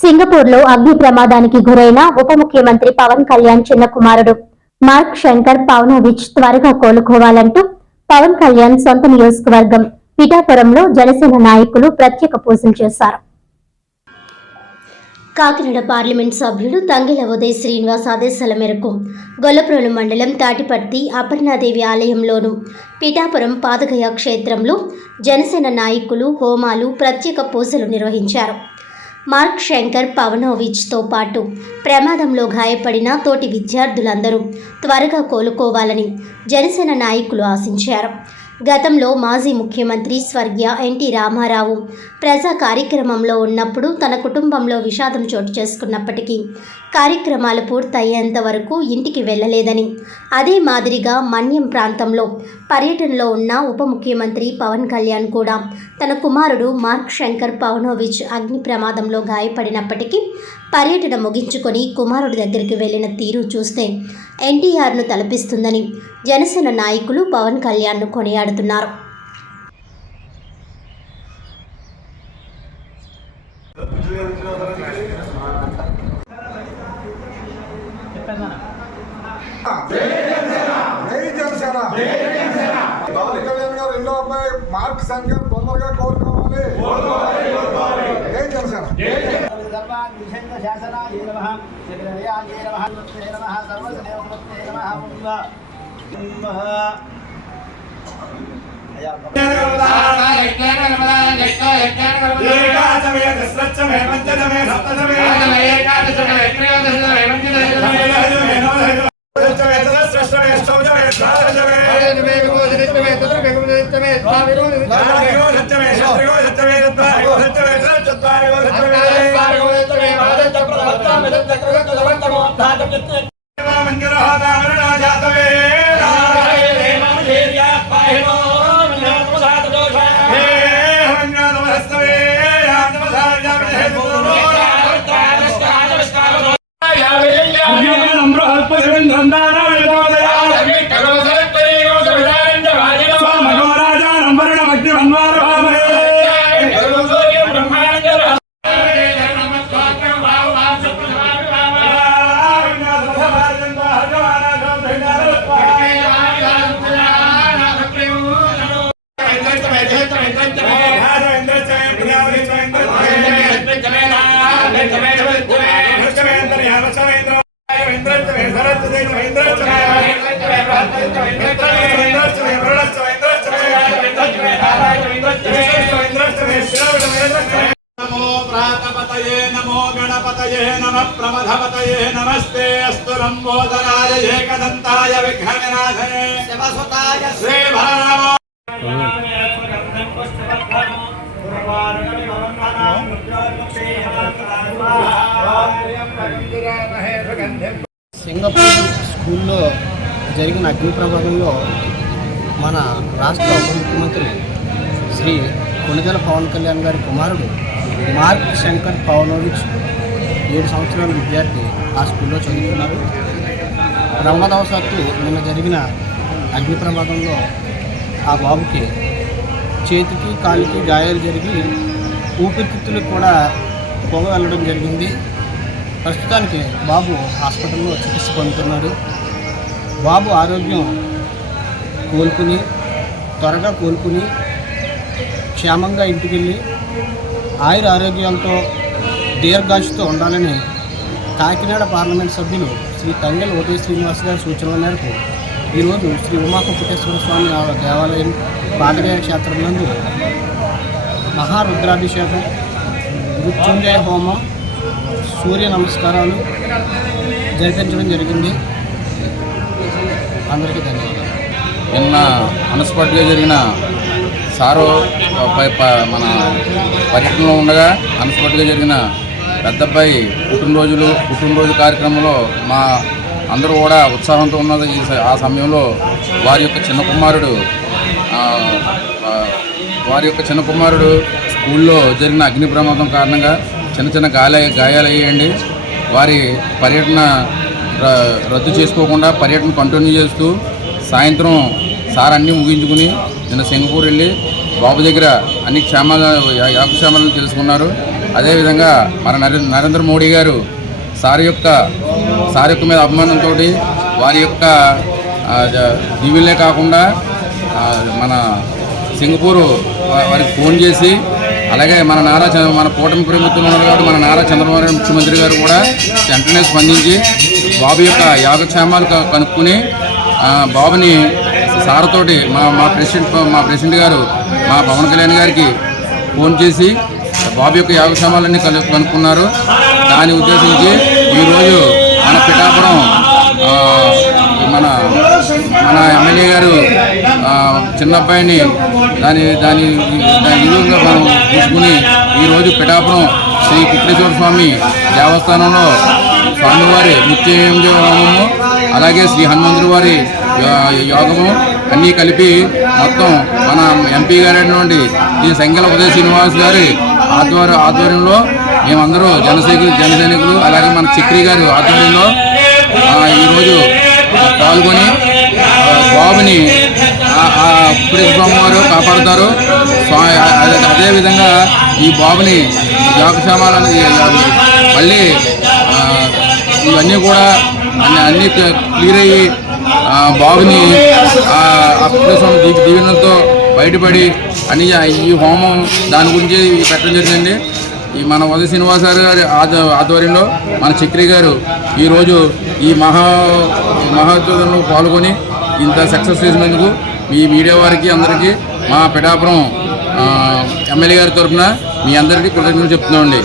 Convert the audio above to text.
సింగపూర్లో అగ్ని ప్రమాదానికి గురైన ఉప ముఖ్యమంత్రి పవన్ కళ్యాణ్ చిన్న కుమారుడు మార్క్ శంకర్ పవనోవిచ్ త్వరగా కోలుకోవాలంటూ పవన్ కళ్యాణ్ సొంత నియోజకవర్గం పిఠాపురంలో జనసేన నాయకులు ప్రత్యేక పూజలు చేశారు. కాకినాడ పార్లమెంట్ సభ్యుడు తంగెల ఉదయ్ శ్రీనివాస్ ఆదేశాల మేరకు గొల్లప్రోలు మండలం తాటిపర్తి అపర్ణాదేవి ఆలయంలోను పిఠాపురం పాదగయ క్షేత్రంలో జనసేన నాయకులు హోమాలు ప్రత్యేక పూజలు నిర్వహించారు. మార్క్ శంకర్ పవనోవిచ్తో పాటు ప్రమాదంలో గాయపడిన తోటి విద్యార్థులందరూ త్వరగా కోలుకోవాలని జనసేన నాయకులు ఆశించారు. గతంలో మాజీ ముఖ్యమంత్రి స్వర్గీయ ఎన్టీ రామారావు ప్రజా కార్యక్రమంలో ఉన్నప్పుడు తన కుటుంబంలో విషాదం చోటు చేసుకున్నప్పటికీ కార్యక్రమాలు పూర్తయ్యేంత వరకు ఇంటికి వెళ్ళలేదని, అదే మాదిరిగా మన్యం ప్రాంతంలో పర్యటనలో ఉన్న ఉప ముఖ్యమంత్రి పవన్ కళ్యాణ్ కూడా తన కుమారుడు మార్క్ శంకర్ పవనోవిచ్ అగ్ని ప్రమాదంలో గాయపడినప్పటికీ పర్యటన ముగించుకొని కుమారుడి దగ్గరికి వెళ్లిన తీరు చూస్తే ఎన్టీఆర్ను తలపిస్తుందని జనసేన నాయకులు పవన్ కళ్యాణ్ను కొనియాడుతున్నారు. రెండో అబ్బాయి మార్క్ శంకర్ తొందరగా కోరుకోవాలి. नमो गणपतये नमः प्रमथपतये नमस्ते अस्तु लंबोदराय एकदन्ताय विघ्नविनाशने शिवसुताय श्रीभानमो సింగపూర్ స్కూల్లో జరిగిన అగ్ని ప్రమాదంలో మన రాష్ట్ర ఉప ముఖ్యమంత్రి శ్రీ కొణిదెల పవన్ కళ్యాణ్ గారి కుమారుడు మార్క్ శంకర్ పవనోవిచ్ 7 సంవత్సరాల విద్యార్థి ఆ స్కూల్లో చదువుతున్నారు. ప్రమాదవశాత్తు నిన్న జరిగిన అగ్ని ప్రమాదంలో ఆ బాబుకి చేతికి కాలికి గాయాలు జరిగి ఊపిరితిత్తులకు కూడా పొగ వెళ్ళడం జరిగింది. ప్రస్తుతానికి బాబు హాస్పిటల్లో చికిత్స పొందుతున్నాడు. బాబు ఆరోగ్యం త్వరగా కోలుకుని క్షేమంగా ఇంటికి వెళ్ళి ఆయుర ఆరోగ్యాలతో దీర్ఘాయుషుతో ఉండాలని కాకినాడ పార్లమెంట్ సభ్యులు శ్రీ తంగెల ఉదయ్ శ్రీనివాస్ గారి సూచనల మేరకు ఈరోజు శ్రీ ఉమాకుంఠేశ్వర స్వామి దేవాలయం పాదగయ క్షేత్రం నందు మహారుద్రాభిషేకం, మృత్యుంజయ హోమం, సూర్య నమస్కారాలు జరిపించడం జరిగింది. అందరికీ ధన్యవాదాలు. నిన్న అన్ఎక్స్పెక్టెడ్గా జరిగిన సారో మన పర్యటనలో ఉండగా అన్ఎక్స్పెక్టెడ్గా జరిగిన పెద్దబ్బాయి పుట్టినరోజు కార్యక్రమంలో మా అందరూ కూడా ఉత్సాహంతో ఉన్నది. ఆ సమయంలో వారి యొక్క చిన్న కుమారుడు స్కూల్లో జరిగిన అగ్ని ప్రమాదం కారణంగా చిన్న గాయాలయ్యండి. వారి పర్యటన రద్దు చేసుకోకుండా పర్యటన కంటిన్యూ చేస్తూ సాయంత్రం సార్ అన్నీ ముగించుకుని నిన్న సింగపూర్ వెళ్ళి బాబు దగ్గర అన్ని యోగక్షేమాలను తెలుసుకున్నారు. అదేవిధంగా మన నరేంద్ర మోడీ గారు సార్ యొక్క మీద అభిమానంతో వారి యొక్క దీవులే కాకుండా మన సింగపూర్ వారికి ఫోన్ చేసి, అలాగే మన కూటమి ప్రభుత్వం ఉన్నారు కాబట్టి మన నారా చంద్రబాబు నాయుడు ముఖ్యమంత్రి గారు కూడా వెంటనే స్పందించి బాబు యొక్క యోగక్షేమాలు కనుక్కొని బాబుని సార్తోటి మా ప్రెసిడెంట్ గారు మా పవన్ కళ్యాణ్ గారికి ఫోన్ చేసి బాబు యొక్క యోగక్షేమాలన్నీ కనుక్కున్నారు. దాన్ని ఉద్దేశించి ఈరోజు మన పిఠాపురం మన ఎమ్మెల్యే గారు చిన్న అబ్బాయిని దాని విధంగా మనం తీసుకుని ఈరోజు పిఠాపురం శ్రీ కుట్రేశ్వర స్వామి దేవస్థానంలో స్వామివారి నిత్య హోమము, అలాగే శ్రీ హనుమంతుడి వారి యోగము అన్నీ కలిపి మొత్తం మన ఎంపీ గారైనటువంటి ఈ సంగెల ఉదయ శ్రీనివాస్ గారి ఆధ్వర్యంలో మేమందరూ జనసైనికులు అలాగే మన చక్రి గారు ఆధ్వర్యంలో ఈరోజు పాల్గొని బాబుని స్వామి వారు కాపాడుతారు. అదేవిధంగా ఈ బాబుని యోగక్షేమాలని మళ్ళీ ఇవన్నీ కూడా అన్నీ క్లియర్ అయ్యి బాబుని స్వామి దీవెనలతో బయటపడి అని ఈ హోమం దాని గురించి పెట్టడం జరిగిందండి. ఈ మన ఉదయ శ్రీనివాస గారి ఆధ్వర్యంలో మన చక్రి గారు ఈరోజు ఈ మహోత్సవంలో పాల్గొని ఇంత సక్సెస్ చేసినందుకు మీ మీడియా వారికి అందరికీ మా పిఠాపురం ఎమ్మెల్యే గారి తరఫున మీ అందరికీ కృతజ్ఞతలు చెప్తున్నామండి.